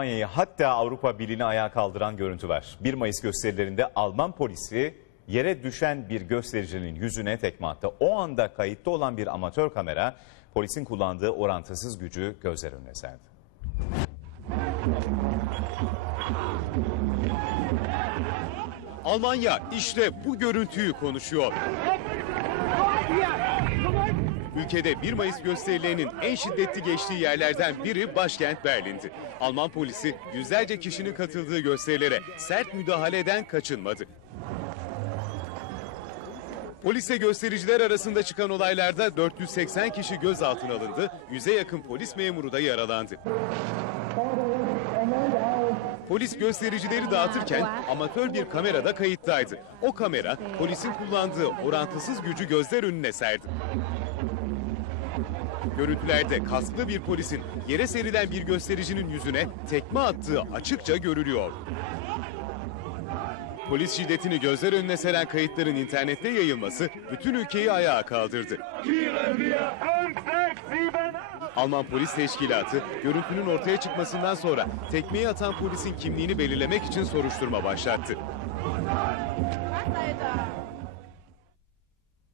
Almanya'yı hatta Avrupa Birliği'ni ayağa kaldıran görüntü var. 1 Mayıs gösterilerinde Alman polisi yere düşen bir göstericinin yüzüne tekme attı. O anda kayıtta olan bir amatör kamera polisin kullandığı orantısız gücü gözler önüne serdi. Almanya işte bu görüntüyü konuşuyor. Ülkede 1 Mayıs gösterilerinin en şiddetli geçtiği yerlerden biri başkent Berlin'di. Alman polisi yüzlerce kişinin katıldığı gösterilere sert müdahaleden kaçınmadı. Polise göstericiler arasında çıkan olaylarda 480 kişi gözaltına alındı, 100'e yakın polis memuru da yaralandı. Polis göstericileri dağıtırken amatör bir kamerada kayıttaydı. O kamera polisin kullandığı orantısız gücü gözler önüne serdi. Görüntülerde kasklı bir polisin yere serilen bir göstericinin yüzüne tekme attığı açıkça görülüyor. Polis şiddetini gözler önüne seren kayıtların internette yayılması bütün ülkeyi ayağa kaldırdı. Alman polis teşkilatı görüntünün ortaya çıkmasından sonra tekmeyi atan polisin kimliğini belirlemek için soruşturma başlattı.